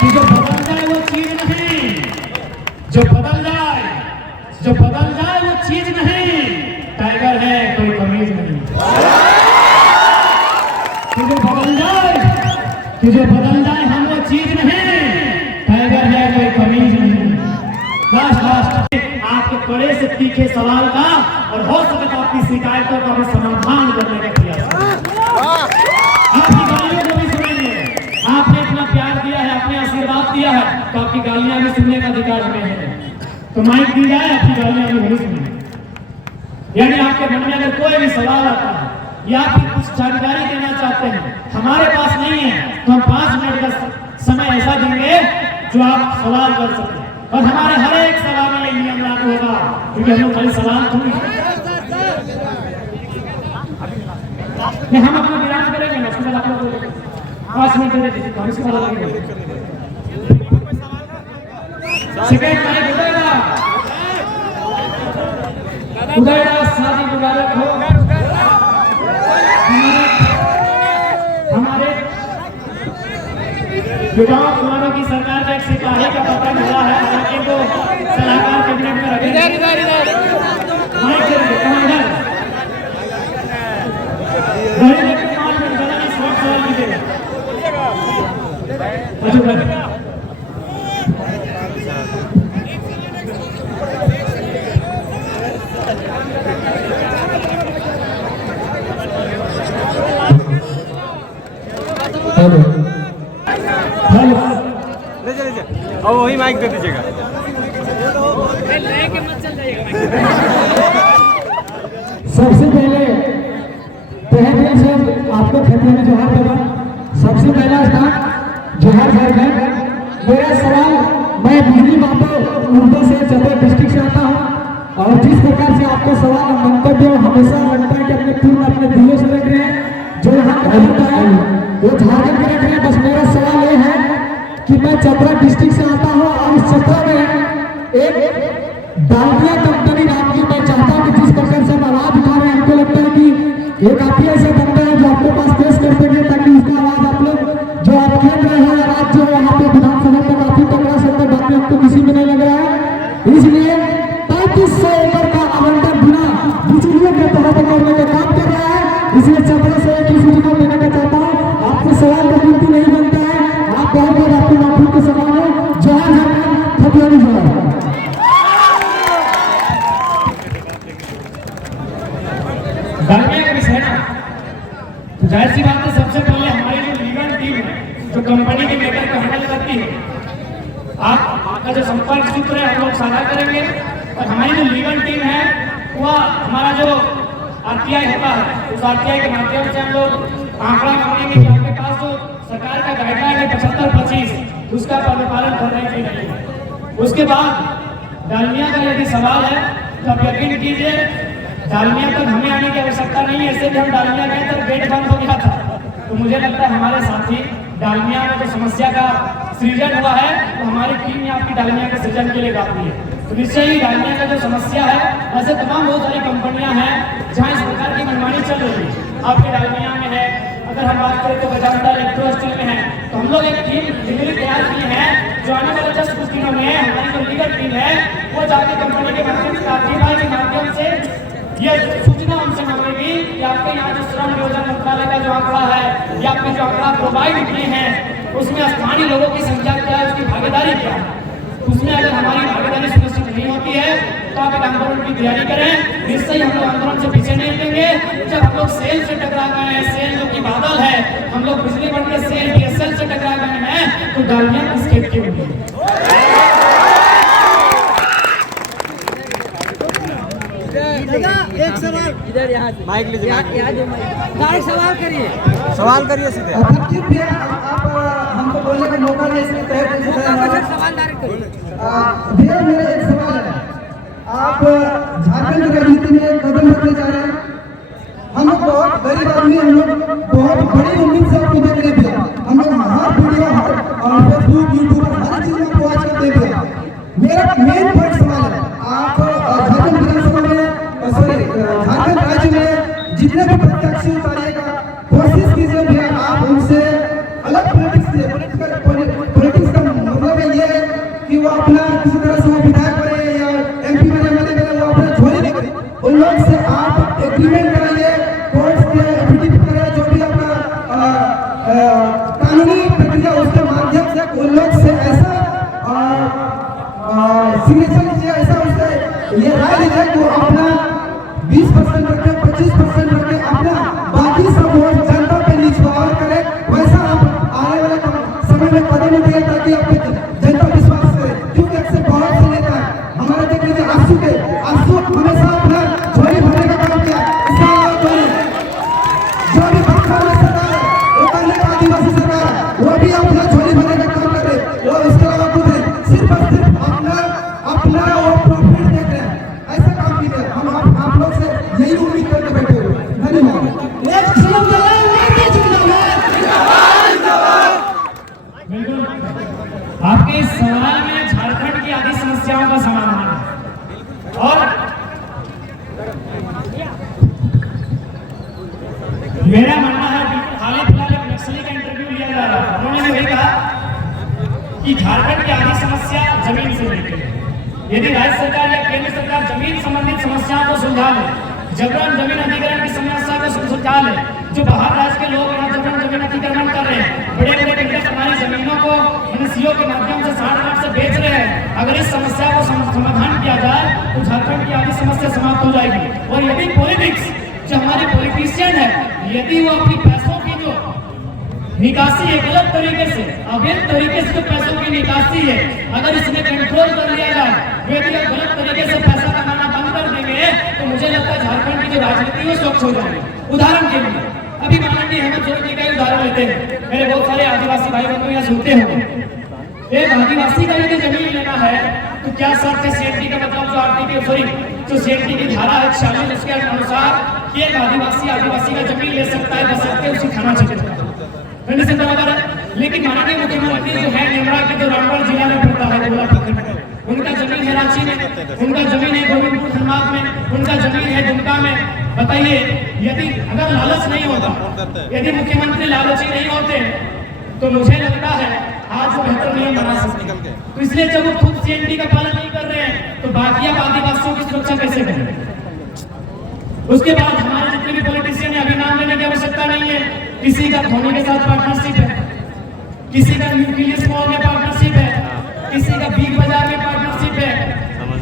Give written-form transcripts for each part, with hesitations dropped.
कि जो बदल जाए वो चीज नहीं, जो बदल जाए वो चीज नहीं, टाइगर है कोई तमीज नहीं। कि जो बदल जाए हम वो चीज नहीं, टाइगर है कोई तमीज नहीं। लास्ट आपके बड़े से तीखे सवाल का और हो सके तो आपकी शिकायतों का भी समाधान करने का प्रयास आपकी गालियों को भी सुनेंगे। आपने इतना प्यार दिया है, आपने आशीर्वाद दिया है, तो आपकी गालियां भी सुनने का अधिकार हमें है। तो माइक दी जाए, आपकी गालियां भी हमें सुने। यानी आपके मन में अगर कोई भी सवाल आता है या फिर कुछ जानकारी देना चाहते हैं, हमारे पास नहीं है, तो हम 5 मिनट का समय ऐसा देंगे जो आप सवाल कर सकते हैं। और हमारे हर एक सवाल में ये नियम लागू होगा, क्योंकि हम लोग खाली सवाल थोड़ी नहीं, हम अपना विराम करेंगे ना, उसके बाद आप लोग 5 मिनट दे दीजिए, हम इसके बाद लगेंगे। सेकंड माइक उदयदा शादी मुबारक हो। हमारे युवाओं कुमारों की सरकार का एक सिपाही का पत्र मिला है, हालांकि वो सलाहकार कैबिनेट में रखे। अब वही माइक दे दीजिएगा। सबसे पहले तहे दिल से आपको खतरे में जोहार देगा। सबसे पहला स्थान जोहार झारखंड। मेरा सवाल, मैं बिजली बातों उर्दू से जबल डिस्ट्रिक्ट से आता हूँ और जिस प्रकार से आपको सवाल और मंतव्य हमेशा लगता है कि अपने पूर्ण अपने दिलों से रख रहे हैं, जो यहाँ होता है वो झारखंड के रख रहे हैं। बस मेरा सवाल ये है कि मैं चतरा डिस्ट्रिक्ट से आता हूँ और इस चतरा में एक डालमिया कंपनी नाम की, मैं चाहता हूँ कि जिस प्रकार से हम आवाज उठा रहे हैं, हमको लगता है कि एक आप ही ऐसे बंदे हैं जो आपके पास पेश कर सके, ताकि उसका आवाज आप लोग जो आप खेल रहे हैं राज्य है यहाँ पे विधानसभा तक काफी टकरा सकते हैं, बाकी आपको किसी में नहीं लग रहा है। इसलिए 3500 एकड़ का आवंटन बिना बिजलियों के तहत करने का काम कर रहा है। इसलिए चतरा से एक सूचना देने का चाहता हूँ, आपके सवाल का गिनती नहीं बनता है, आप बहुत बहुत आपके माफी के सवाल हो। जय झारखंड, खतियानी जवान। डालमिया का विषय ना, तो जाहिर सी बात है सबसे पहले हमारी जो लीगल टीम है, जो कंपनी के मैटर को हैंडल करती है, आपका जो संपर्क सूत्र है हम लोग साझा करेंगे। और हमारी जो लीगल टीम है वह हमारा जो आरटीआई होता है, उस आरटीआई के माध्यम से हम लोग आंकड़ा मांगेंगे कि आपके पास जो सरकार का गाइडलाइन है 75-25, उसका अनुपालन कर रहे हैं कि नहीं। उसके बाद डालमिया का यदि सवाल है तो आप यकीन कीजिए डालमिया तक हमें आने की आवश्यकता नहीं है। ऐसे भी हम डालमिया गए तो गेट बंद हो गया था, तो मुझे लगता है हमारे साथी डालमिया में जो समस्या का सृजन हुआ है, तो हमारी टीम ने आपकी डालमिया के सृजन के लिए काफी है। तो निश्चय ही डालमिया का जो समस्या है, ऐसे तमाम बहुत सारी कंपनियां हैं जहां इस प्रकार की मनमानी चल रही है। आपकी डालमिया में है, अगर हम बात करें तो बजाता इलेक्ट्रो स्टील में है, तो हम लोग एक टीम डिग्री तैयार की है, जो आने वाले 10 कुछ दिनों में हमारी जो लीगल टीम है वो जाके कंपनी के माध्यम से आरटीआई के माध्यम से ये सूचना हमसे मांगेगी कि आपके यहाँ जो श्रम नियोजन मंत्रालय का जो आंकड़ा है या आपके जो आंकड़ा प्रोवाइड किए हैं उसमें स्थानीय लोगों की संख्या क्या है, उसकी भागीदारी क्या है। उसमें अगर हमारी भागीदारी सुनिश्चित नहीं होती है तो आप एक आंदोलन की तैयारी करें। निश्चय हम लोग आंदोलन से पीछे नहीं देंगे। जब हम लोग सेल से टकरा गए हैं, सेल जो कि बादल है, हम लोग बिजली बोर्ड के सेल बीएसएल से टकरा गए हैं, तो डालमिया किस खेत की होगी। एक सवाल इधर, यहाँ से माइक लीजिए, डायरेक्ट सवाल करिए, सवाल करिए सीधे। आप हमको बोलने का मौका नहीं, इसलिए सवाल डायरेक्ट करिए। भैया मेरा एक सवाल है, आप झारखंड की राजनीति में कदम रखने जा रहे हैं। हम लोग बहुत गरीब आदमी, हम लोग बहुत बड़ी उम्मीद से आपको देख रहे थे। हम लोग हर वीडियो और फेसबुक यूट्यूब हर चीज में आपको आज देख रहे हैं। मेरा मेन पॉइंट सवाल है, आप झारखंड विधानसभा में झारखंड राज्य में जितने भी प्रत्याशी उतारिएगा कोशिश कीजिए भैया आप उनसे अलग पॉलिटिक्स का किसी तरह से वो विधायक बने या MP बने बने वो अपना झोली नहीं करे, उन लोग से आप एग्रीमेंट कराइए, कोर्ट के एफिडेविट कराइए, जो भी अपना कानूनी प्रक्रिया उसके माध्यम से उन लोग से ऐसा सिग्नेचर लीजिए, ऐसा उससे ये राय लीजिए कि वो अपना 20% रखे, 25% रखे, अपना बाकी सब वोट जनता पे निछावर करे। वैसा आप आने वाले समय में कदम उठाइए ताकि आपकी जनता विश्वास करे, क्योंकि ऐसे बहुत से नेता है हमारे देख लीजिए आंसू हमेशा अपना झोली भरने का काम किया, जो भी सरकार वो करने का आदिवासी सरकार वो भी अपना झोली भरने का काम कर रहे, वो इसके अलावा कुछ नहीं, सिर्फ और सिर्फ अपना वो प्रॉफिट देख रहे हैं, ऐसा काम कीजिए। हम आप लोग से यही उम्मीद करके बैठे हुए हैं। धन्यवाद। बिल्कुल, आपके इस सवाल में झारखंड की आदि समस्याओं का समाधान है। और मेरा मानना है कि हाल ही फिलहाल एक नक्सली का इंटरव्यू लिया जा रहा है, उन्होंने भी कहा कि झारखंड की आधी समस्या जमीन से लेकर, यदि राज्य सरकार या केंद्र सरकार जमीन संबंधित समस्याओं को सुलझा ले, जबरन जमीन अधिग्रहण की समस्या को सुलझा ले, जो बाहर राज्य के लोग यहाँ जबरन जमीन अधिग्रहण कर रहे हैं, बड़े बड़े बिल्डर हमारी जमीनों को एनसीओ के माध्यम से 60 से बेच रहे हैं, अगर इस समस्या को समाधान किया जाए तो झारखंड की आधी समस्या समाप्त हो जाएगी। और यदि पॉलिटिक्स जो हमारे पॉलिटिशियन है, यदि वो अपनी पैसों की जो निकासी है गलत तरीके से, अवैध तरीके से जो पैसों की निकासी है, अगर इसमें कंट्रोल कर लिया जाए, यदि गलत तरीके से पैसा कमाना बंद कर देंगे तो मुझे लगता है झारखंड की जो राजनीति है स्वच्छ हो जाएगी। उदाहरण के लिए अभी माननीय हेमंत सोरेन जी का उदाहरण लेते हैं, मेरे बहुत सारे आदिवासी भाई बंधु यहाँ सुनते होंगे। एक आदिवासी का यदि जमीन लेना है तो क्या शर्त है सेफ्टी का, मतलब जो आरटीपी सॉरी जो सेफ्टी की धारा है 46 उसके अनुसार कि एक आदिवासी का जमीन ले सकता है, बशर्ते उसे खाना चाहिए से बराबर है। लेकिन माननीय मुख्यमंत्री जो है नेमरा के जो रामगढ़ जिला में पड़ता है गोला पत्थर में, उनका जमीन है रांची में, उनका जमीन है गोविंदपुर धनबाद में, उनका जमीन है दुमका में। बताइए, यदि अगर लालच नहीं होता, यदि मुख्यमंत्री लालची नहीं होते तो मुझे लगता है आज वो बेहतर नियम बना सकते। तो इसलिए जब वो खुद सीएनडी का पालन नहीं कर रहे हैं तो बाकी आदिवासियों की सुरक्षा कैसे करें? उसके बाद हमारे जितने भी पॉलिटिशियन है, अभी नाम लेने की आवश्यकता नहीं है, किसी का धोनी के साथ पार्टनरशिप है, किसी का न्यूक्लियस मॉल में पार्टनरशिप है, किसी का बिग बाजार में पार्टनरशिप है,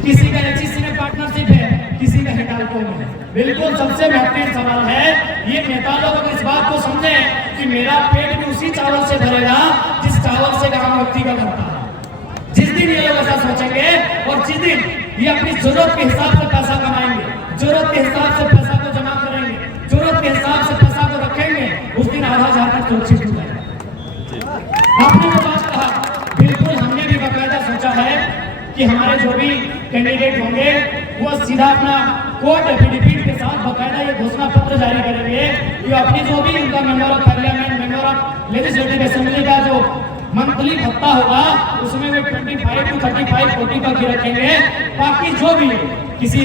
किसी का एचईसी में पार्टनरशिप है, किसी का हिंडाल्को में। बिल्कुल सबसे महत्वपूर्ण सवाल है, ये नेता लोग अगर इस बात को समझे कि मेरा पेट भी उसी चावल से भरेगा जिस चावल से गांव व्यक्ति का बनता है, जिस दिन ये लोग ऐसा सोचेंगे और जिस दिन ये अपनी जरूरत के हिसाब से पैसा कमाएंगे, जरूरत के हिसाब से पैसा को जमा करेंगे, जरूरत के हिसाब से पैसा को रखेंगे, उस दिन आधा झारखंड सुरक्षित हो जाएगा। आपने जो बात कहा, बिल्कुल हमने भी बाकायदा सोचा है कि हमारे जो भी कैंडिडेट होंगे वो सीधा अपना कोर्ट एफिडेविट के साथ बाकायदा ये घोषणा पत्र जारी करेंगे कि अपनी जो भी उनका member of parliament, member of legislative assembly का जो मंथली भत्ता होगा उसमें वे 25 to 35, 40 तक ही रखेंगे। बाकी जो भी किसी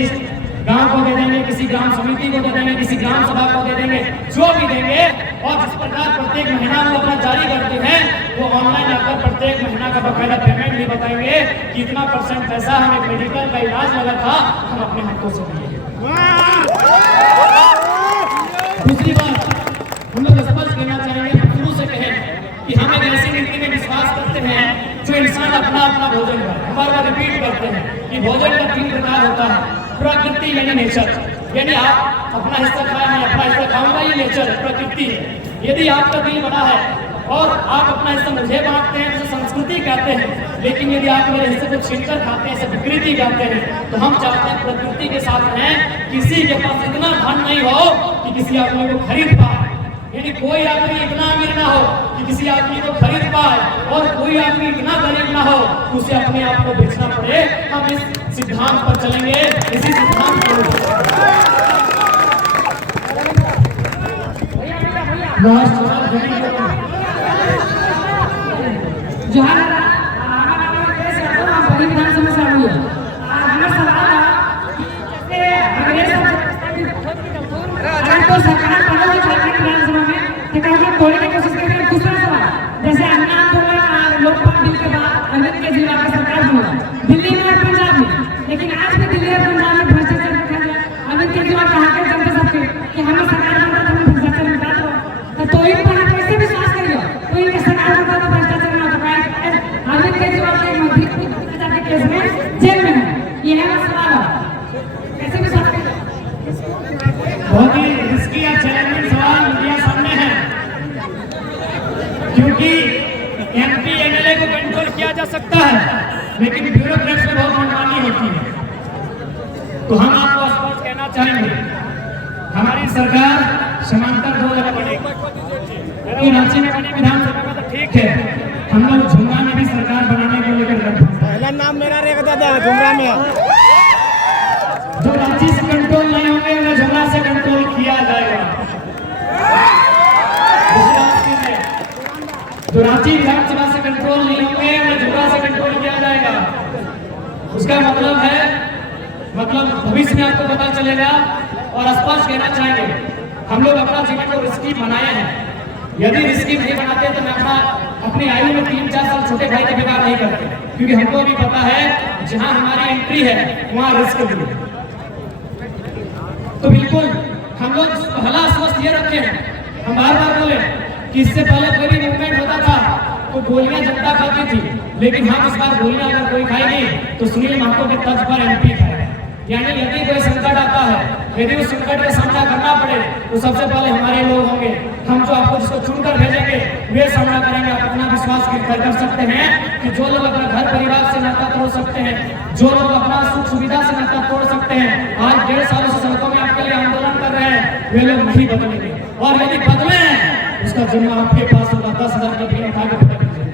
गांव को दे देंगे, किसी ग्राम समिति को दे देंगे, किसी ग्राम सभा को दे देंगे, जो भी देंगे। और जिस प्रकार प्रत्येक महीना वो अपना जारी करते हैं, वो ऑनलाइन आकर प्रत्येक महीना का बकायदा पेमेंट भी बताएंगे कि इतना % पैसा हमें मेडिकल का इलाज लगा था, हम अपने हाथों से दिए। दूसरी बात हम लोग स्पष्ट कहना चाहेंगे, शुरू से कहे कि हम एक ऐसी नीति में विश्वास करते हैं जो इंसान अपना अपना भोजन करे। हम बार बार रिपीट करते हैं कि भोजन का 3 प्रकार होता है, प्रकृति यानी नेचर, यानी आप अपना हिस्सा खाएं, मैं अपना हिस्सा खाऊंगा, ये नेचर है, प्रकृति है। यदि आपका दिल बड़ा है और आप अपना हिस्सा मुझे बांटते हैं तो संस्कृति कहते हैं, लेकिन यदि आप मेरे हिस्से को छीनकर खाते हैं, इसे विकृति कहते हैं। तो हम चाहते हैं प्रकृति के साथ रहें, किसी के पास इतना धन नहीं हो कि किसी आदमी को खरीद पाए, यानी कोई आदमी इतना अमीर ना हो कि किसी आदमी को खरीद पाए, और कोई आदमी इतना गरीब ना हो कि उसे अपने आप को बेचना पड़े। हम इस सिद्धांत पर चलेंगे, इसी सिद्धांत पर जैसे अन्ना आंदोलन लोकपाल बिल के बाद अरविंद केजरीवाल की सरकार हुआ, दिल्ली किया जा सकता है, लेकिन ब्यूरोक्रेट्स में बहुत मनमानी होती है। तो हम आपको स्पष्ट कहना चाहेंगे, हमारी सरकार समांतर 2 जगह बनेगी। रांची में बनी विधानसभा में तो ठीक है, हम लोग झुमरा में भी सरकार बनाने को लेकर लड़। पहला नाम मेरा रहेगा दादा झुमरा में। जो रांची से कंट्रोल नहीं होंगे उन्हें झुमरा से कंट्रोल किया जाएगा। जो रांची विधानसभा से कंट्रोल नहीं होंगे उन्हें झुमरा से कंट्रोल किया जाएगा। उसका मतलब है, भविष्य में आपको पता चलेगा। और स्पष्ट कहना चाहेंगे, हम लोग अपना जीवन को रिस्की बनाए हैं। यदि रिस्की नहीं बनाते तो मैं अपनी आयु में 3-4 साल छोटे भाई के बेकार नहीं करते, क्योंकि हमको भी पता है जहां हमारी एंट्री है वहां रिस्क भी है। तो बिल्कुल हम लोग पहला स्वस्थ ये रखे हैं, हम बार बोले कि इससे पहले कोई भी मूवमेंट होता था तो गोलियां जनता खाती थी, लेकिन हम इस बार गोलियां अगर कोई खाएगी तो सुनील महतो के तर्ज पर MP खाए। यानी यदि कोई संकट आता है, यदि उस संकट का सामना करना पड़े तो सबसे पहले हमारे लोग होंगे। हम जो आपको जिसको चुनकर भेजेंगे वे सामना करेंगे। आप अपना विश्वास कर सकते हैं कि जो लोग अपना घर परिवार से नाता तोड़ सकते हैं, जो लोग अपना सुख सुविधा से नाता तोड़ सकते हैं, आज 1.5 सालों से सड़कों में आपके लिए आंदोलन कर रहे हैं, वे लोग नहीं बदलेंगे। और यदि बदले उसका जिम्मा आपके पास होगा। 10,000 की भीड़ उठा के पटक दीजिए।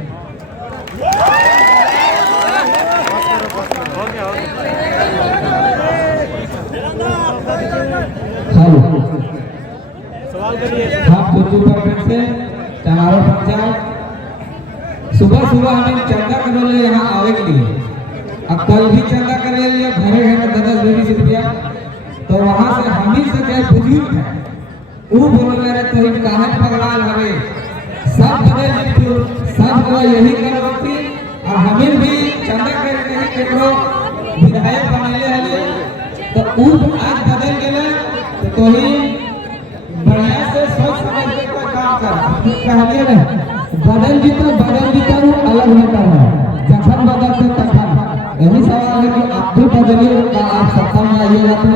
सवाल करिए। हम से टमारो पंचायत सुबह हमें चंदा करे लिए यहाँ आवे के लिए। अब कल भी चंदा करे लिए घरे घरे 10-20 रुपया। तो वहाँ से हम ही से क्या बुजुर्ग है वो बोल रहे तो इन काहे पगलाल हवे सब बदल सब को यही करवती। और हमें भी चंदा करके ही केकरो विधायक बनाले हले तो ऊ आज बदल गेले तो ही बढ़िया से सोच समझ के कोई काम कर। कहलिए ना बदल जीता वो अलग होता है, जखन बदलते तखन। यही सवाल है कि आप भी बदलिए, क्या आप सत्ता में आइएगा तो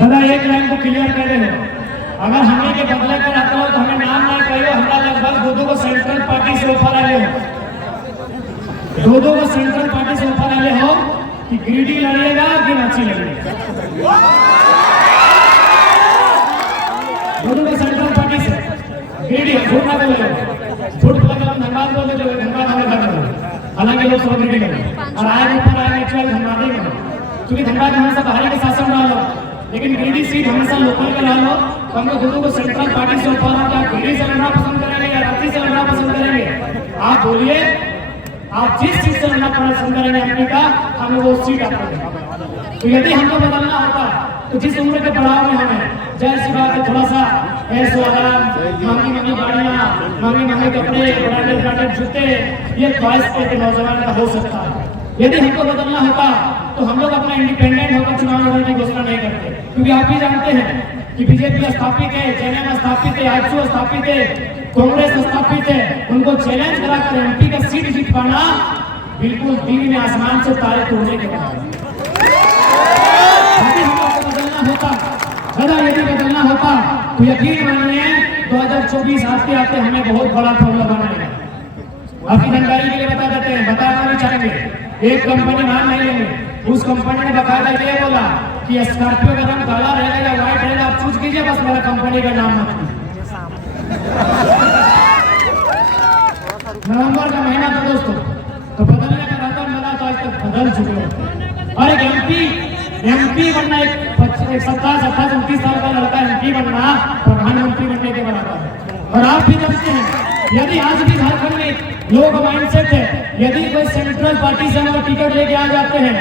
दादा एक लाइन को क्लियर कर रहे हो। अगर हमें के बदले कर आता हो तो हमें नाम ना कहियो। हमरा लगभग 2 को सेंट्रल पार्टी से ऑफर आए हो, 2 को सेंट्रल पार्टी से ऑफर आए हो कि गिरिडीह लड़िएगा कि रांची लड़िएगा। 2 को सेंट्रल पार्टी से गिरिडीह झूठ ना बोले, झूठ बोले धन्यवाद बोले जो धन्यवाद हमें कर। हालांकि लोग सब गिरिडीह और आए ऊपर आए एक्चुअल धन्यवाद ही करो, क्योंकि धन्यवाद हमेशा बाहरी के शासन रहा लो, लेकिन गिरिडीह सीट हमेशा लोकल का रहा लो। तो हम लोग 2 को सेंट्रल पार्टी से ऊपर हो, क्या गिरिडीह से लड़ना पसंद करेंगे या रांची से लड़ना पसंद करेंगे? आप बोलिए, आप जिस सीट से लड़ना पसंद करेंगे MP का, हमें वो सीट आपको देंगे। तो यदि हमको बदलना होता तो जिस उम्र के पड़ाव में हमें जाहिर सी बात है थोड़ा सा ऐसो आराम, महंगी गाड़ियाँ, महंगे कपड़े, ब्रांडेड जूते, ये ख्वाहिश के नौजवान का हो सकता है। यदि हमको बदलना होता तो हम लोग अपना इंडिपेंडेंट होकर चुनाव लड़ने की घोषणा नहीं करते, क्योंकि आप भी जानते हैं कि BJP स्थापित है, JNM स्थापित है, AJP स्थापित है, कांग्रेस स्थापित है। उनको चैलेंज कराकर MP का सीट जीत पाना बिल्कुल दिन में आसमान से तारे तोड़ने के बाद। यदि हमको बदलना होता, यदि बदलना होता तो यकीन मानिए 2024 आते आते हमें बहुत बड़ा प्रॉब्लम आने। आपकी जानकारी के लिए बता देते हैं, बताना नहीं चाहेंगे। एक कंपनी नाम नहीं लेंगे, उस कंपनी ने बकायदा ये बोला कि स्कॉर्पियो का रंग काला रहेगा या व्हाइट रहेगा, आप चूज कीजिए, बस मेरा कंपनी का नाम मत कीजिए। नवंबर का महीना था दोस्तों, तो बदलने का रहता मिला तो आज तक बदल चुके हो। और एक MP बनना, एक 27, 28, 29 साल का लड़का MP बनना प्रधानमंत्री बनने के बराबर है। और आप भी जानते हैं यदि आज भी झारखंड में लोग माइंडसेट है, यदि कोई सेंट्रल पार्टी से हमारा टिकट लेके आ जाते हैं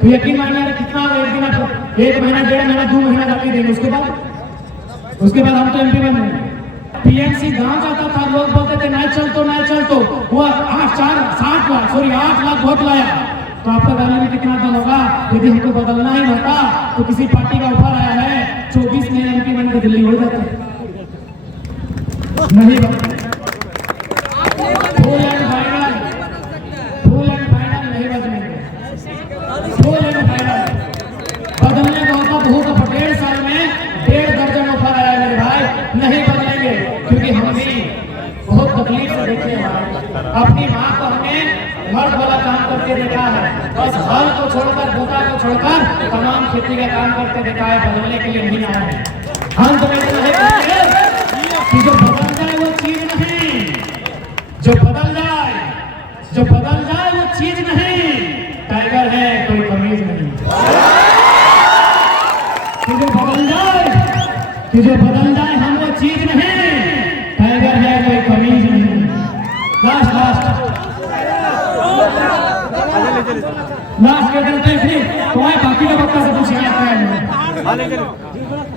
तो यकीन मानिए कितना एक महीना 1.5 महीना 2 महीना बाकी देंगे, उसके बाद हम तो MP बन गए। PMC गांव जाता था, लोग बोलते थे नहीं चल तो वो 8 लाख वोट लाया। तो आपका गाली में कितना दम होगा? यदि हमको बदलना ही होता तो किसी पार्टी का ऑफर आया है 24 में MP बन के दिल्ली हो जाते, नहीं बनते। फुल एंड फाइनल नहीं बदलेंगे, फुल एंड फाइनल बदलने का होता बहुत। 1.5 साल में 1.5 दर्जन ऑफर आया मेरे भाई। हल को छोड़कर बोका को छोड़कर तमाम खेती का काम करते देखा है, बदलने के लिए नहीं आया है। अंत में इतना है कि जो बदल जाए वो चीज नहीं, जो बदल जाए वो चीज नहीं, टाइगर है कोई कमीज नहीं। कि जो बदल जाए हम वो चीज नहीं, टाइगर है कोई कमीज नहीं। लास्ट के दिन तो इसलिए तुम्हारे बाकी का पक्का से कुछ याद है।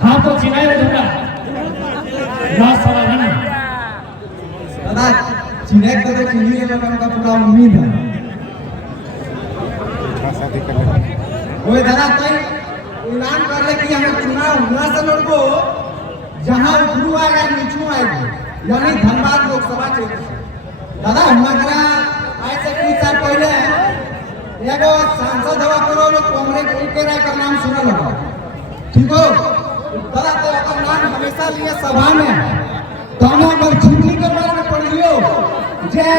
हाँ तो चिनाई हो दूंगा लास्ट सवाल है ना दादा चिन्ह को तो चिन्ह के लोगों का पूरा उम्मीद है। ओए दादा कोई ऐलान कर ले कि हमें चुनाव हुआ से लड़को जहां गुरु आएगा नीचू आएगी, यानी धनबाद लोकसभा क्षेत्र। दादा हमारा आज से कुछ साल पहले एगो सांसद हवा करो लोग कांग्रेस के राय का नाम सुना लगा, ठीक हो दादा तो का नाम हमेशा लिए सभा में दोनों पर छुट्टी के बारे में पढ़ियो जे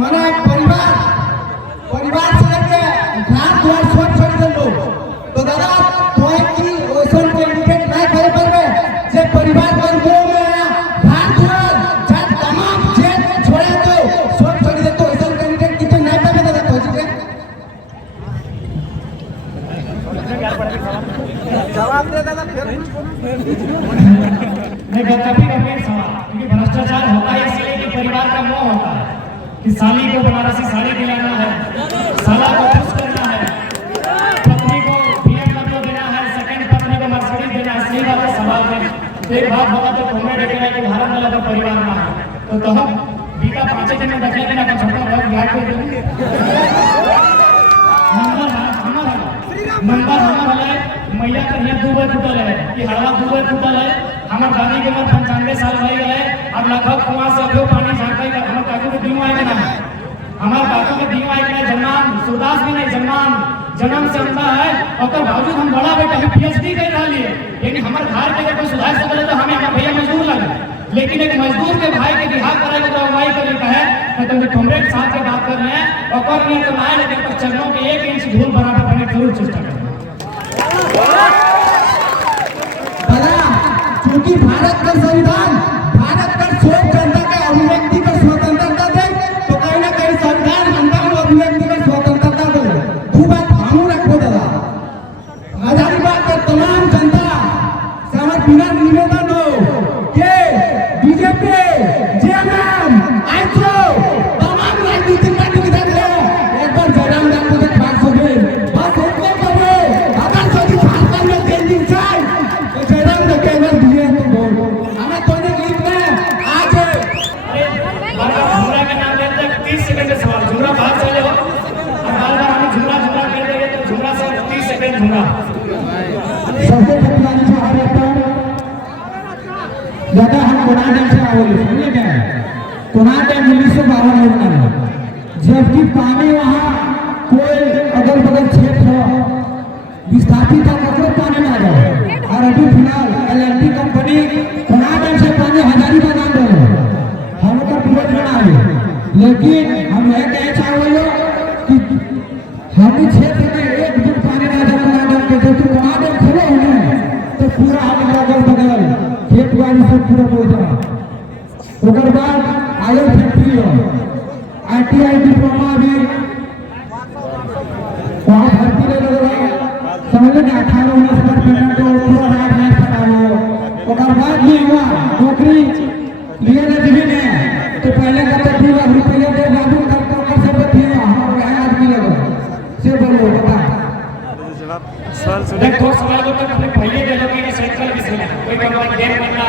माने परिवार से लेके घर द्वार सब छोड़ दे लोग। तो दादा तो की ओसन को इंडिकेट नहीं करे परबे जे परिवार पर वो में घर द्वार जात तमाम जेल छोड़े तो सब छोड़ दे, तो ओसन कैंडिडेट कितने नहीं पे दादा पहुंच गए। जवाब दे दादा फिर नहीं कभी सवाल, क्योंकि भ्रष्टाचार होता है इसलिए कि परिवार का मोह होता है कि साली को बनारसी साड़ी दिलाना है, साला को खुश करना है, पत्नी को BMW देना है, सेकंड पत्नी को मर्सिडीज देना है। सही बात है सवाल में एक बात होगा तो तुम्हें देखेगा कि भारत वाला तो परिवार ना है तो हम बीता 5 दिन में देख लेते ना कुछ छोटा बहुत ब्याह कर देंगे। नंबर हमारा है मैया का यहाँ 2 बार टूटल है कि हड़वा 2 बार टूटल है। हमारे दादी के उम्र 95 साल भई गए, अब लगभग कुआं से अभी पानी झांकाई का हमारे काकू के दिनवा आएगा ना, हमारे काकू के दिनवा आएगा जन्म सुरदास भी नहीं जन्म से अंधा है और बावजूद हम बड़ा बेटा PhD कर रहा लिए, लेकिन हमारे घर के अगर कोई सुधार सकते तो हमें हमारे भैया मजदूर लगे, लेकिन एक मजदूर के भाई के बिहार करेगा तो अगुवाई करने का है तो कॉमरेड साहब के बात कर रहे हैं और कर नहीं तो आए लेकिन पर चरणों के 1 इंच धूल बराबर करने की जरूर चेष्टा करें। क्योंकि भारत का संविधान भारत का सोच जनता के अभिव्यक्ति का स्वतंत्रता दे, तो कहीं ना कहीं संविधान जनता को अभिव्यक्ति का स्वतंत्रता दे। 2 बात हम रखो दादा, हजारीबाग के तमाम जनता से हमारे बिना निवेदन हो कि बीजेपी जेएमएम आईसो तमाम राजनीतिक पार्टी के साथ एक बार जयराम को देख बात हो गई बस इतने करो। अगर सभी झारखंड में तेज इंसान तो जयराम के अंदर दिए तो बोल हमें तो नहीं लिखना आज झुमरा का नाम लेते हैं 30 सेकंड का सवाल, झुमरा बाहर चले हो बार-बार हमें झुमरा कर देंगे तो झुमरा से 30 सेकंड झुमरा। सबसे पहले चाह रहा था ज्यादा हम कोनाडम से आवल समझे क्या कोनाडम 1952 में बना, जबकि पानी वहाँ कोई अगल बगल क्षेत्र विस्थापित था कचरा पानी में आ गए और अभी फिलहाल LNT कंपनी कोनाडम से पानी हजारीबाग आ रहे हैं हम का विरोध बना है, लेकिन हम यह कहना चाहेंगे कि हम क्षेत्र में एक दिन पानी ना जाए कोनाडम के जो कोनाडम खड़े हुए तो पूरा हम अगल बगल खेत बाड़ी से पूरा बोझ रहा। उसके बाद आयल फैक्ट्री हो ITI डिप्लोमा भी वहाँ भर्ती ले लगे समझ लें 18-19 का पेमेंट तो पूरा रात नहीं पटाओ। उसके बाद भी हुआ नौकरी लिए ना दिल्ली में तो पहले का तो 2 लाख रुपया दे लागू कर सब दिए हम आदमी लगे से बोलो बता देख दो सवाल को तक अपने पहले दे लो कि सेंट्रल विषय है कोई कंपनी गेम बनना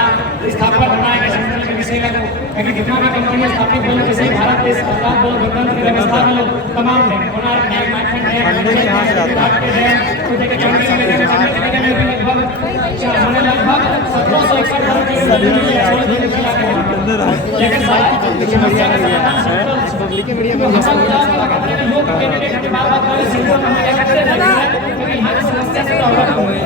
स्थापना करना है सेंट्रल के विषय का क्योंकि जितना भी कंपनियां स्थापित हो जैसे भारत देश सरकार दो गणतंत्र की व्यवस्था में लोग तमाम है कोणार्क है मैक्सन है तो देखिए 40 में लगभग 1761 करोड़ की लेकिन समस्या का समाधान पब्लिक के मीडिया में लोग के बात कर रहे हैं